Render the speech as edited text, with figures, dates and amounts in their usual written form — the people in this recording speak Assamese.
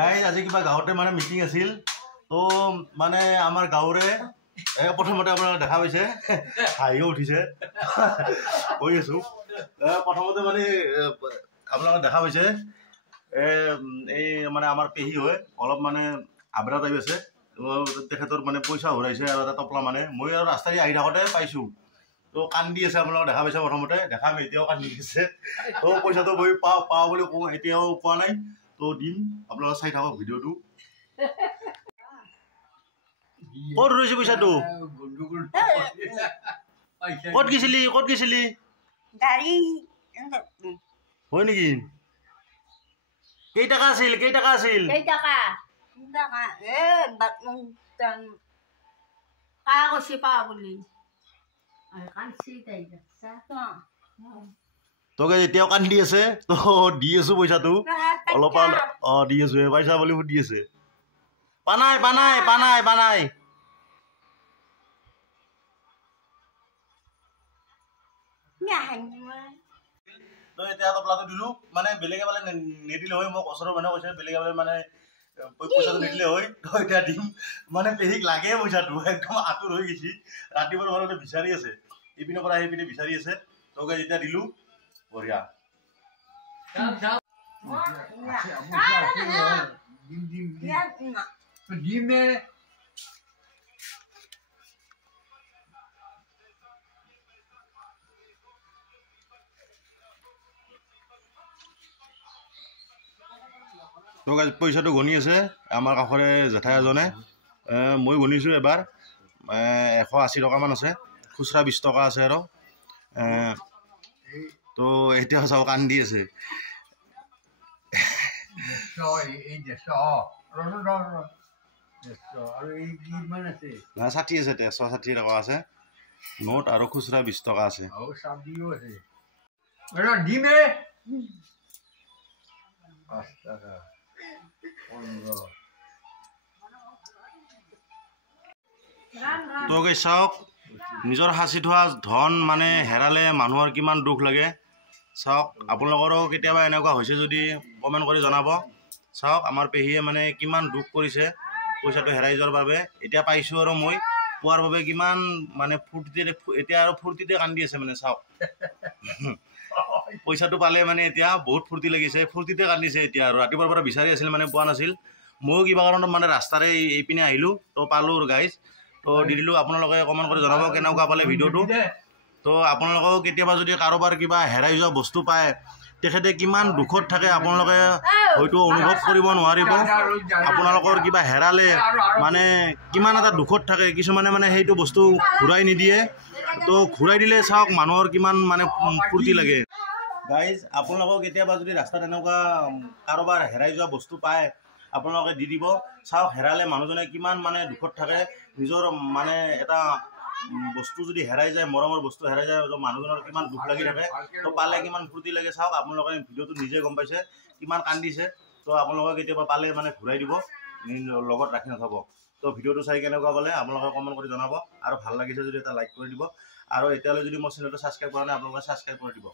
গাইজ আজি কিবা গাঁৱতে মানে মিটিং আছিল তো মানে আমাৰ গাঁৱৰে প্ৰথমতে আপোনালোকে দেখা পাইছে হাঁহিও উঠিছে কৈ আছো প্ৰথমতে মানে আপোনালোকে দেখা পাইছে এই মানে আমাৰ পেহী হয় অলপ মানে আবৰা টাইপ আছে তেখেতৰ মানে পইচা ঘূৰাইছে আৰু এটা টপলা মানে মই আৰু ৰাস্তাৰে আহি থাকোঁতে পাইছোঁ তো কান্দি আছে আপোনালোকে দেখা পাইছে প্ৰথমতে দেখাম এতিয়াও কান্দি আছে তো পইচাটো মই পাওঁ বুলি কওঁ এতিয়াও পোৱা নাই তো দিম আপোনালোকে চাই থাকক ভিডিঅ'টো ক'ত ৰৈছে পইচাটো ক'ত গৈছিলি হয় নেকি কেইটকা আছিল তোকে এতিয়াও কান্দি আছে তো দি আছো পইচাটো অলপ দি আছো পইচা বুলি সুধি আছে পানাই তো এতিয়া টপলাটো দিলো মানে বেলেগে মানে নিদিলে হয় মোক ওচৰৰ মানুহে কৈছে বেলেগে মানে পইচাটো নিদিলে হয় তো এতিয়া দিম মানে পেহীক লাগে পইচাটো একদম আঁতৰ হৈ গৈছে ৰাতিপুৱাৰ ঘৰতে বিচাৰি আছে ইপিনৰ পৰা আহি পিনে বিচাৰি আছে তোকে যেতিয়া দিলো বঢ়িয়া তো পইচাটো গণি আছে আমাৰ কাষৰে জেঠাই এজনে মই গণিছোঁ এবাৰ 180 টকামান আছে খুচৰা 20 টকা আছে আৰু তো এতিয়া চাওক কান্দি আছে না 60 আছে 160 টকা আছে নোট আৰু খুচৰা 20 টকা আছে তো চাওক নিজৰ সাঁচি থোৱা ধন মানে হেৰালে মানুহৰ কিমান দুখ লাগে চাওক আপোনালোকৰো কেতিয়াবা এনেকুৱা হৈছে যদি কমেণ্ট কৰি জনাব চাওক আমাৰ পেহীয়ে মানে কিমান দুখ কৰিছে পইচাটো হেৰাই যোৱাৰ বাবে এতিয়া পাইছোঁ আৰু মই পোৱাৰ বাবে কিমান মানে ফূৰ্তিতে এতিয়া আৰু ফূৰ্তিতে কান্দি আছে মানে চাওক পইচাটো পালে মানে এতিয়া বহুত ফূৰ্তি লাগিছে ফূৰ্তিতে কান্দিছে এতিয়া আৰু ৰাতিপুৱাৰ পৰা বিচাৰি আছিল মানে পোৱা নাছিল ময়ো কিবা কাৰণত মানে ৰাস্তাৰে এইপিনে আহিলোঁ তো পালোঁ গাইজ তো দি দিলোঁ আপোনালোকে কমেণ্ট কৰি জনাব কেনেকুৱা পালে ভিডিঅ'টো তো আপোনালোকেও কেতিয়াবা যদি কাৰোবাৰ কিবা হেৰাই যোৱা বস্তু পায় তেখেতে কিমান দুখত থাকে আপোনালোকে হয়তো অনুভৱ কৰিব নোৱাৰিব আপোনালোকৰ কিবা হেৰালে মানে কিমান এটা দুখত থাকে কিছুমানে মানে সেইটো বস্তু ঘূৰাই নিদিয়ে তো ঘূৰাই দিলে চাওক মানুহৰ কিমান মানে ফূৰ্তি লাগে গাইজ আপোনালোকক কেতিয়াবা যদি ৰাস্তাত এনেকুৱা কাৰোবাৰ হেৰাই যোৱা বস্তু পায় আপোনালোকে দি দিব চাওক হেৰালে মানুহজনে কিমান মানে দুখত থাকে নিজৰ মানে এটা বস্তু যদি হেৰাই যায় মৰমৰ বস্তু হেৰাই যায় মানুহজনৰ কিমান দুখ লাগি থাকে তো পালে কিমান ফূৰ্তি লাগে চাওক আপোনালোকে ভিডিঅ'টো নিজে গম পাইছে কিমান কান্দিছে তো আপোনালোকে কেতিয়াবা পালে মানে ঘূৰাই দিব লগত ৰাখি নাথাব তো ভিডিঅ'টো চাই কেনেকুৱা পালে আপোনালোকে কমেণ্ট কৰি জনাব আৰু ভাল লাগিছে যদি এটা লাইক কৰি দিব আৰু এতিয়ালৈ যদি মোৰ চেনেলটো ছাবস্ক্ৰাইব কৰা নাই আপোনালোকে ছাবস্ক্ৰাইব কৰি দিব